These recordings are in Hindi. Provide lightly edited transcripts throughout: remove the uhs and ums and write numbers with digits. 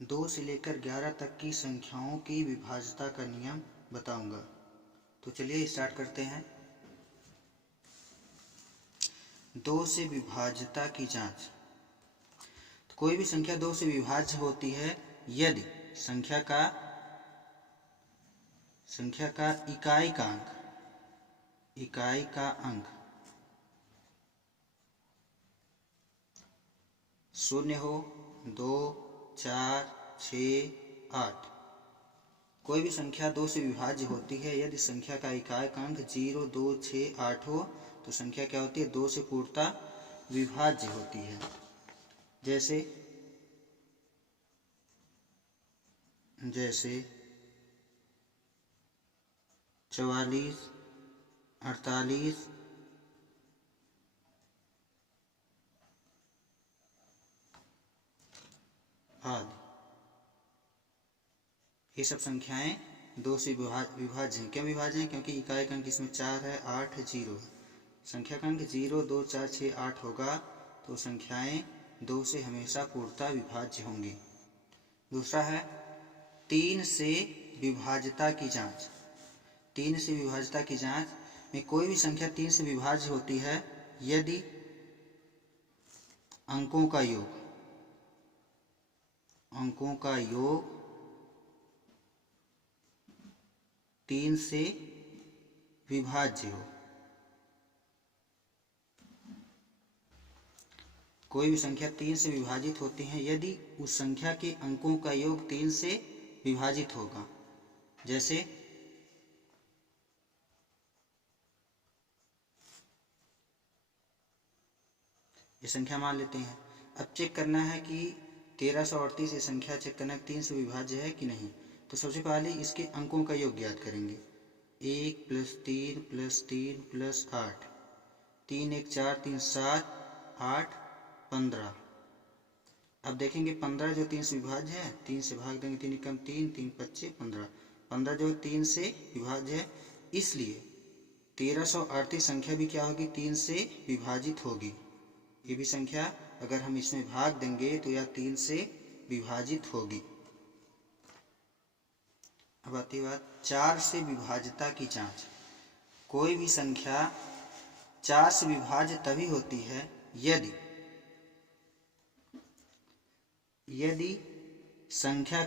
2 से लेकर 11 तक की संख्याओं की विभाज्यता का नियम बताऊंगा। तो चलिए स्टार्ट करते हैं। 2 से विभाज्यता की जांच। तो कोई भी संख्या 2 से विभाज्य होती है यदि संख्या का इकाई का अंक 0 हो, 2, 4, 6, 8। कोई भी संख्या 2 से विभाज्य होती है यदि संख्या का इकाई का अंक 0, 2, 6, 8 हो, तो संख्या क्या होती है? 2 से पूर्णतः विभाज्य होती है। जैसे 44, 48, आदि। ये सब संख्याएं 2 से विभाज्य हैं। क्यों विभाज्य हैं? क्योंकि इकाई का अंक इसमें 4 है, 8 है, 0 है। संख्या का अंक 0, 2, 4, 6, 8 होगा तो संख्याएं 2 से हमेशा पूर्णतः विभाज्य होंगी। दूसरा है 3 से विभाज्यता की जांच। 3 से विभाज्यता की जांच में कोई भी संख्या 3 से विभाज्य होती है यदि अंकों का योग 3 से विभाज्य हो। कोई भी संख्या 3 से विभाजित होती है यदि उस संख्या के अंकों का योग 3 से विभाजित होगा। जैसे ये संख्या मान लेते हैं। अब चेक करना है कि 1338 ये संख्या चेक करना है 3 से विभाज्य है कि नहीं। तो सबसे पहले इसके अंकों का योग ज्ञात करेंगे। 1 + 3 + 3 + 8, 3 1 4 3 7 8 15। अब देखेंगे 15 जो 3 से विभाज्य है, 3 से भाग देंगे, 3 कम 3, 3 25 15। 15 जो 3 से विभाज्य है, इसलिए 1338 संख्या भी क्या होगी? 3 से विभाजित होगी। ये भी संख्या अगर हम इसमें भाग देंगे तो यह 3 से विभाजित होगी। अब आती बात 4 से विभाज्यता की जांच। कोई भी संख्या 4 से विभाज्य तभी होती है यदि संख्या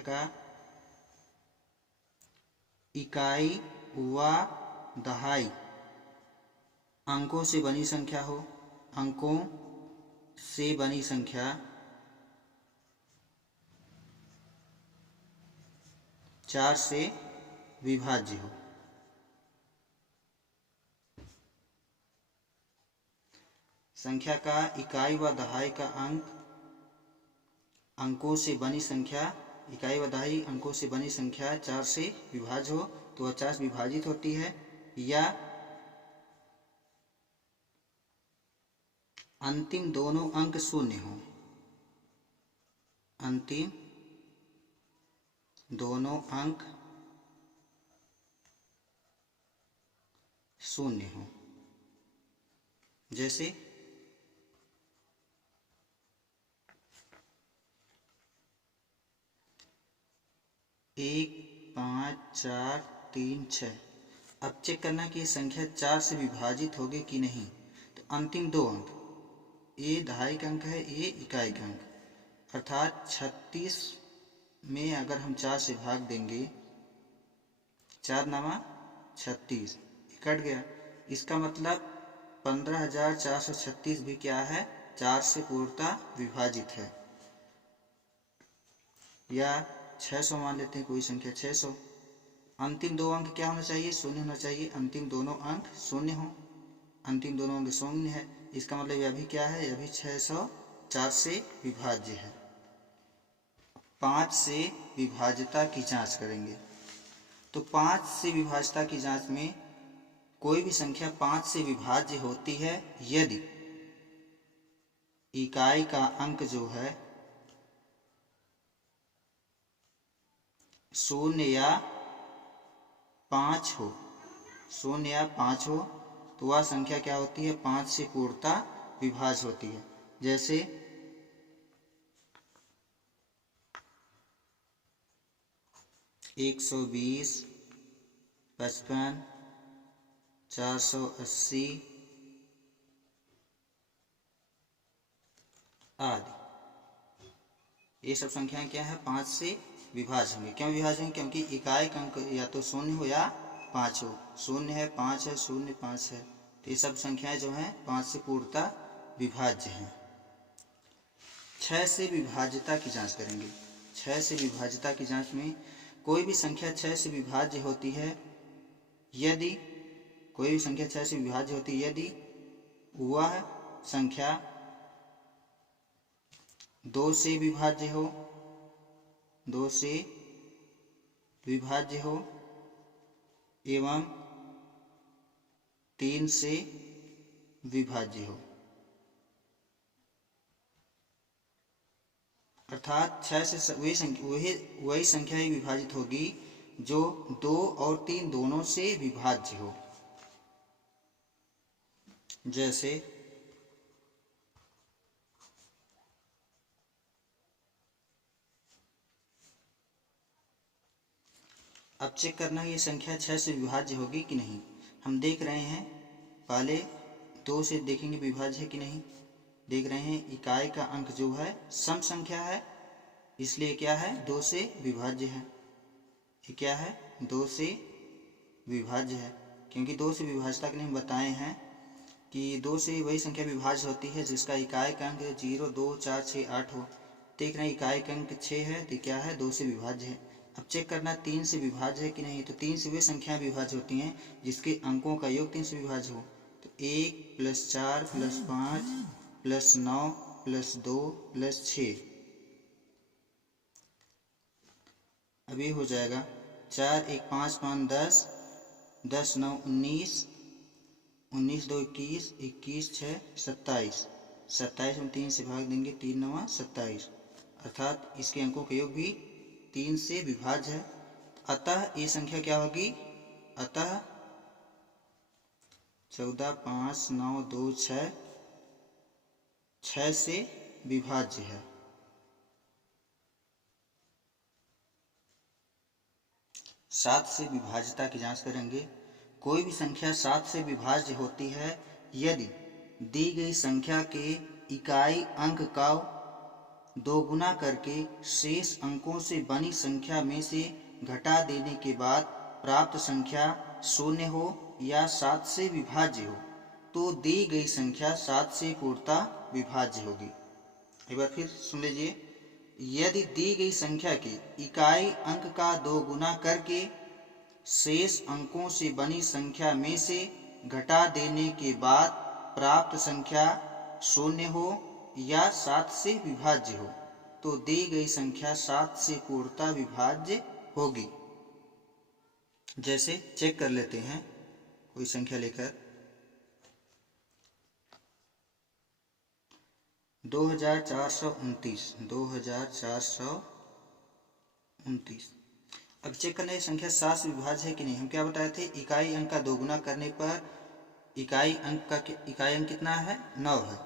का इकाई व दहाई अंकों से बनी संख्या हो। अंकों से बनी संख्या 4 से विभाज्य हो। संख्या का इकाई व दहाई का अंकों से बनी संख्या, इकाई व दहाई अंकों से बनी संख्या 4 से विभाज्य हो तो वह 4 से विभाजित होती है, या अंतिम दोनों अंक शून्य हो। अंतिम दोनों अंक शून्य हो। जैसे 1 5 4 3 6। अब चेक करना कि ये संख्या 4 से विभाजित होगी कि नहीं। तो अंतिम दो अंक, ये दहाई का अंक है, ये इकाई का अंक, अर्थात 36 में अगर हम 4 से भाग देंगे, 4 नामा 36, कट गया। इसका मतलब 15,436 भी क्या है? 4 से पूर्णतः विभाजित है। या 600 मान लेते हैं, कोई संख्या 600। अंतिम दो अंक क्या होना चाहिए? शून्य होना चाहिए। अंतिम दोनों अंक शून्य हो। अंतिम दोनों अंक शून्य है, इसका मतलब यह भी क्या है? यह भी 604 से विभाज्य है। 5 से विभाज्यता की जांच करेंगे। तो 5 से विभाज्यता की जांच में कोई भी संख्या 5 से विभाज्य होती है यदि इकाई का अंक जो है 0 या 5 हो। 0 या 5 हो तो वह संख्या क्या होती है? 5 से पूर्णतः विभाज्य होती है। जैसे 120, 55, 480 आदि। ये सब संख्याएं क्या है, 5 से विभाज्य होंगे। क्यों विभाज्य होंगे? क्योंकि इकाई अंक या तो 0 हो या 5 हो। 0 है, 5 है, 0, 5 है, तो ये सब संख्याएं जो हैं 5 से पूर्णतः विभाज्य हैं। 6 से विभाज्यता की जांच करेंगे। 6 से विभाज्यता की जांच में कोई भी संख्या 6 से विभाज्य होती है यदि कोई भी संख्या 6 से विभाज्य होती है यदि वह संख्या 2 से विभाज्य हो, 2 से विभाज्य हो एवं 3 से विभाज्य हो। अर्थात 6 से वही संख्या ही विभाजित होगी जो 2 और 3 दोनों से विभाज्य हो। जैसे अब चेक करना है ये संख्या 6 से विभाज्य होगी कि नहीं। हम देख रहे हैं, पहले 2 से देखेंगे विभाज्य है कि नहीं। देख रहे हैं इकाई का अंक जो है सम संख्या है, इसलिए क्या है, 2 से विभाज्य है। ये क्या है, 2 से विभाज्य है, क्योंकि 2 से विभाज्यता के लिए हम बताए हैं कि 2 से वही संख्या विभाज्य होती है जिसका इकाई का अंक 0, 2, 4, 6, 8 हो। देख रहे हैं इकाई का अंक 6 है, तो क्या है, 2 से विभाज्य है। अब चेक करना 3 से विभाज्य है कि नहीं। तो 3 से वे संख्याएं विभाज्य होती हैं जिसके अंकों का योग 3 से विभाज्य हो। तो 1 + 4 + 5 + 9 + 2 + 6, अब ये हो जाएगा 4, 1, 5, 5, 10, 10, 9, 19, 19, 2, 21, 21, 6, 27, 27 में 3 से भाग देंगे, 3, 9, 27, अर्थात इसके अंकों का योग भी 3 से विभाज्य है। अतः ये संख्या क्या होगी, अतः 14, 5, 9, 2, 6, 6 से विभाज्य है। सात से विभाज्यता की जांच करेंगे। कोई भी संख्या 7 से विभाज्य होती है यदि दी गई संख्या के इकाई अंक का दोगुना करके शेष अंकों से बनी संख्या में से घटा देने के बाद प्राप्त संख्या 0 हो या 7 से विभाज्य हो, तो दी गई संख्या 7 से पूर्णतः विभाज्य होगी। एक बार फिर सुन लीजिए। यदि दी गई संख्या के इकाई अंक का दोगुना करके शेष अंकों से बनी संख्या में से घटा देने के बाद प्राप्त संख्या 0 हो या 7 से विभाज्य हो, तो दी गई संख्या 7 से पूर्णतः विभाज्य होगी। जैसे चेक कर लेते हैं कोई संख्या लेकर 2429, 2429। अब चेक करना है संख्या 7 से विभाज्य है कि नहीं। हम क्या बताए थे, इकाई अंक का दोगुना करने पर इकाई अंक कितना है, 9 है।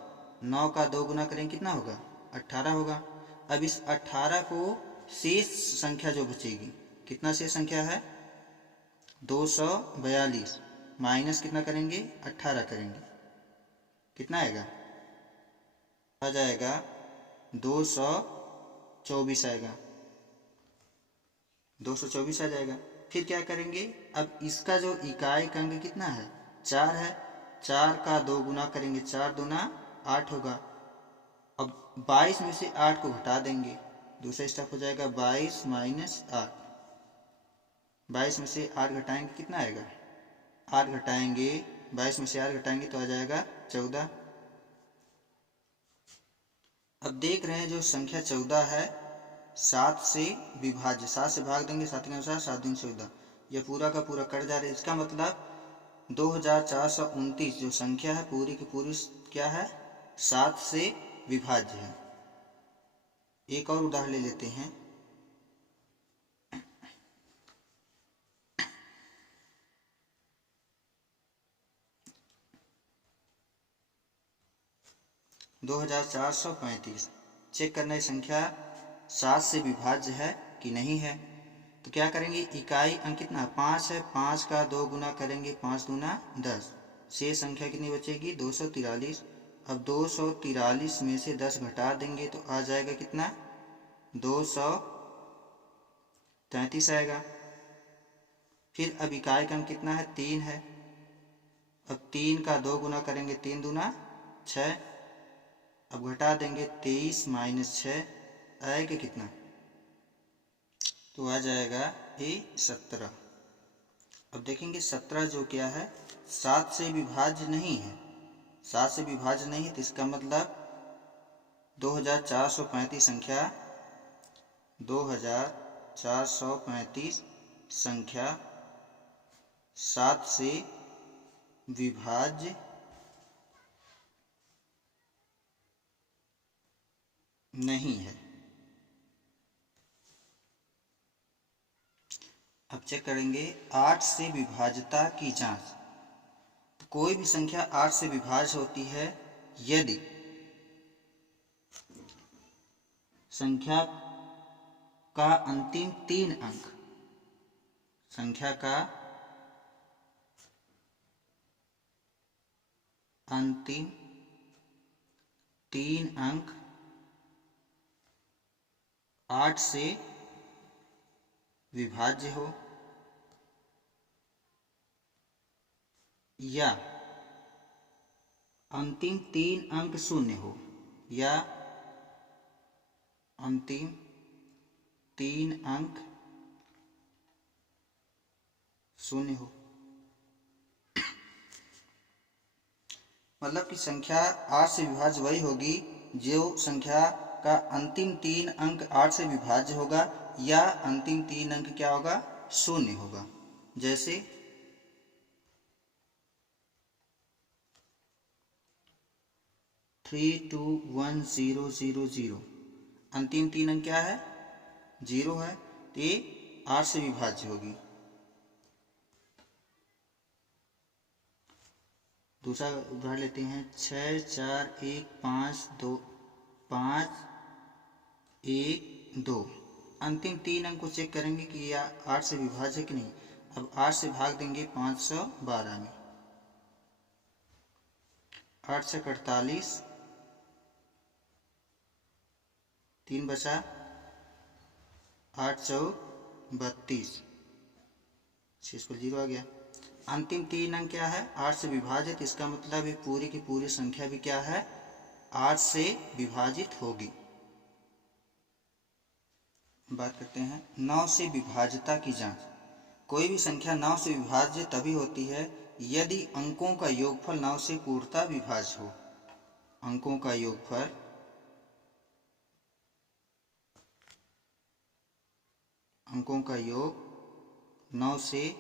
9 का दोगुना करेंगे कितना होगा, 18 होगा। अब इस 18 को शेष संख्या जो बचेगी, कितना शेष संख्या है, 242 माइनस कितना करेंगे, 18 करेंगे, कितना आएगा, आ जाएगा 224 आएगा, 224 आ जाएगा। फिर क्या करेंगे, अब इसका जो इकाई का अंक कितना है, 4 है। 4 का 2 गुना करेंगे, 4 दूना 8 होगा। अब 22 में से 8 को घटा देंगे, दूसरा स्टेप हो जाएगा 22 माइनस 8। 22 में से 8 घटाएंगे कितना आएगा, 8 घटाएंगे, 22 में से 8 घटाएंगे तो आ जाएगा 14। अब देख रहे हैं जो संख्या 14 है 7 से विभाज्य, 7 से भाग देंगे, 7 के अनुसार 7 दूनी 14, यह पूरा का पूरा कट जा रहा है। इसका मतलब 2429 जो संख्या है पूरी की पूरी क्या है, 7 से विभाज्य है। एक और उदाहरण ले लेते हैं। 2435। चेक करना है संख्या 7 से विभाज्य है कि नहीं है। तो क्या करेंगे, इकाई अंक कितना 5 है, 5 का 2 गुना करेंगे, 5 दूना 10। शेष संख्या कितनी बचेगी 243। अब 243 में से 10 घटा देंगे तो आ जाएगा कितना 233 आएगा। फिर अब इकाई का अंक कितना है 3 है। अब 3 का 2 गुना करेंगे, 3 दूना 6। अब घटा देंगे 23 माइनस 6 आएगा कितना, तो आ जाएगा ये 17। अब देखेंगे 17 जो क्या है 7 से विभाज्य नहीं है। 7 से विभाज्य नहीं है तो इसका मतलब 2435 संख्या 2435 संख्या 7 से विभाज्य नहीं है। अब चेक करेंगे 8 से विभाज्यता की जांच। तो कोई भी संख्या 8 से विभाज्य होती है यदि संख्या का अंतिम 3 अंक, संख्या का अंतिम 3 अंक 8 से विभाज्य हो या अंतिम 3 अंक शून्य हो, या अंतिम 3 अंक शून्य हो। मतलब कि संख्या 8 से विभाज्य वही होगी जो संख्या का अंतिम 3 अंक 8 से विभाज्य होगा या अंतिम 3 अंक क्या होगा शून्य होगा। जैसे 321000 अंतिम 3 अंक क्या है 0 है, तो ये 8 से विभाज्य होगी। दूसरा उदाहरण लेते हैं 641525112। अंतिम 3 अंक को चेक करेंगे कि यह 8 से विभाज्य है कि नहीं। अब 8 से भाग देंगे 512 में, 8 से 48, 3 बचा, 8 चौक 32, शेष पर 0 आ गया। अंतिम 3 अंक क्या है 8 से विभाजित, इसका मतलब ये पूरी की पूरी संख्या भी क्या है 8 से विभाजित होगी। बात करते हैं 9 से विभाज्यता की जांच। कोई भी संख्या 9 से विभाज्य तभी होती है यदि अंकों का योगफल 9 से पूर्णतः विभाज्य हो। अंकों का योगफल अंकों का योग 9 से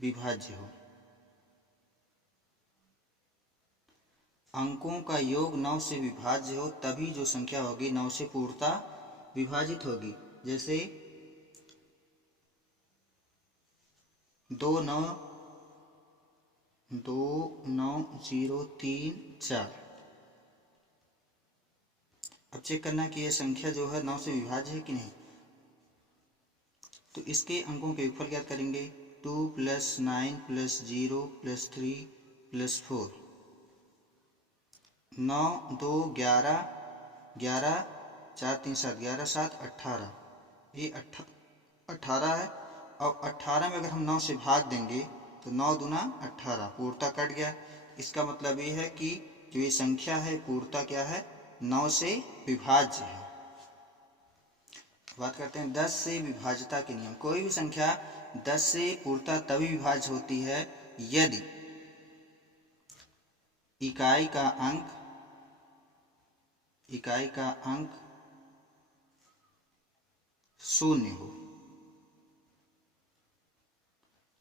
विभाज्य हो। अंकों का योग 9 से विभाज्य हो तभी जो संख्या होगी 9 से पूर्णतः विभाजित होगी। जैसे 29034। अब चेक करना कि यह संख्या जो है 9 से विभाज्य है कि नहीं। तो इसके अंकों के योगफल ज्ञात करेंगे 2 + 9 + 0 + 3 + 4। 9 2 11, 11 4 3 7, 11 7 18, ये 18 है। और 18 में अगर हम 9 से भाग देंगे तो 9 दूना 18, पूर्णतः कट गया। इसका मतलब ये है कि जो ये संख्या है पूर्णतः क्या है 9 से विभाज्य है। बात करते हैं 10 से विभाज्यता के नियम। कोई भी संख्या 10 से पूर्णतः तभी विभाज्य होती है यदि इकाई का अंक शून्य हो।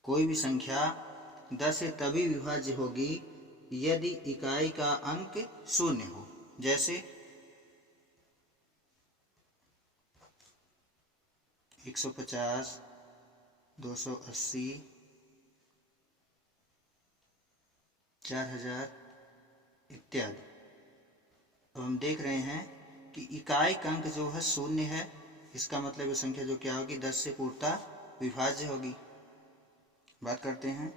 कोई भी संख्या 10 से तभी विभाज्य होगी यदि इकाई का अंक शून्य हो। जैसे 150, 280, 4000 इत्यादि। हम देख रहे हैं कि इकाई अंक जो है 0 है, इसका मतलब ये संख्या जो क्या होगी 10 से पूर्णतः विभाज्य होगी। बात करते हैं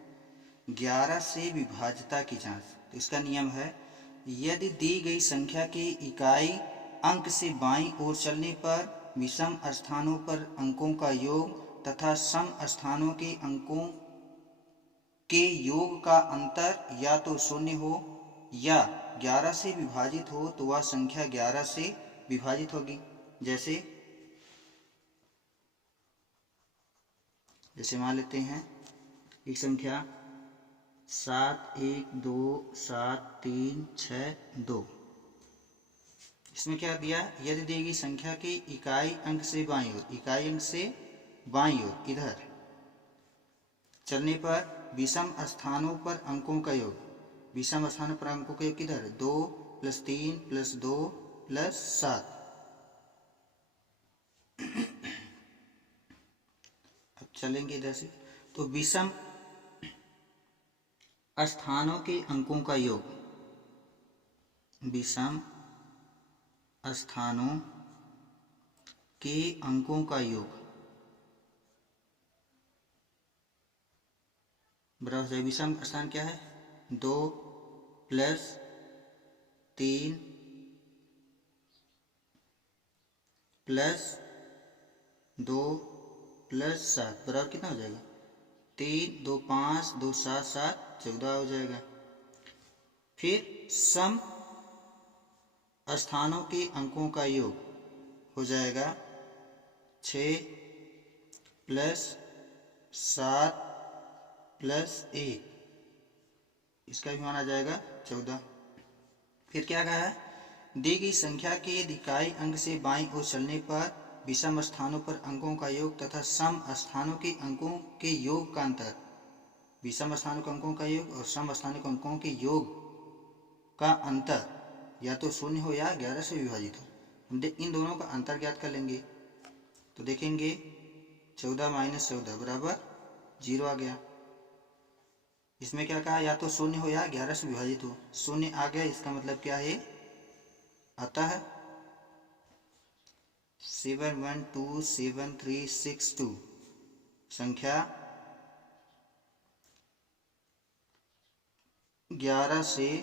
11 से विभाज्यता की जांच। तो इसका नियम है, यदि दी गई संख्या के इकाई अंक से बाईं ओर चलने पर विषम स्थानों पर अंकों का योग तथा सम स्थानों के अंकों के योग का अंतर या तो 0 हो या 11 से विभाजित हो तो वह संख्या 11 से विभाजित होगी। जैसे मान लेते हैं एक संख्या 7 1 2 7 3 6 2। इसमें क्या दिया, यदि दी गई संख्या की इकाई अंक से बाईं ओर, इकाई अंक से बाईं ओर इधर चलने पर विषम स्थानों पर अंकों का योग, विषम स्थानों पर अंकों का योग किधर 2 + 3 + 2 + 7। अब चलेंगे इधर से, तो विषम स्थानों के अंकों का योग, विषम स्थानों के अंकों का योग बराबर है, विषम स्थान क्या है 2 + 3 + 2 + 7 बराबर कितना हो जाएगा 3 2 5 2 7 7 14 हो जाएगा। फिर सम स्थानों के अंकों का योग हो जाएगा 6 + 7 + 1, इसका भी मान आ जाएगा 14। फिर क्या कहा है, दी गई संख्या के इकाई अंक से बाईं ओर चलने पर विषम स्थानों पर अंकों का योग तथा सम स्थानों के अंकों के योग का अंतर, विषम स्थानों के अंकों का योग और सम स्थानों के अंकों के योग का अंतर या तो 0 हो या 11 से विभाजित हो। हम इन दोनों का अंतर ज्ञात कर लेंगे। तो देखेंगे 14 - 14 बराबर 0 आ गया। इसमें क्या कहा, या तो 0 हो या 11 से विभाजित हो। 0 आ गया, इसका मतलब क्या है, अतः 7127362 संख्या 11 से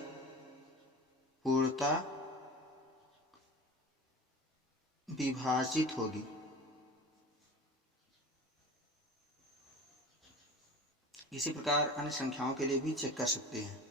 पूर्णतः विभाजित होगी। इसी प्रकार अन्य संख्याओं के लिए भी चेक कर सकते हैं।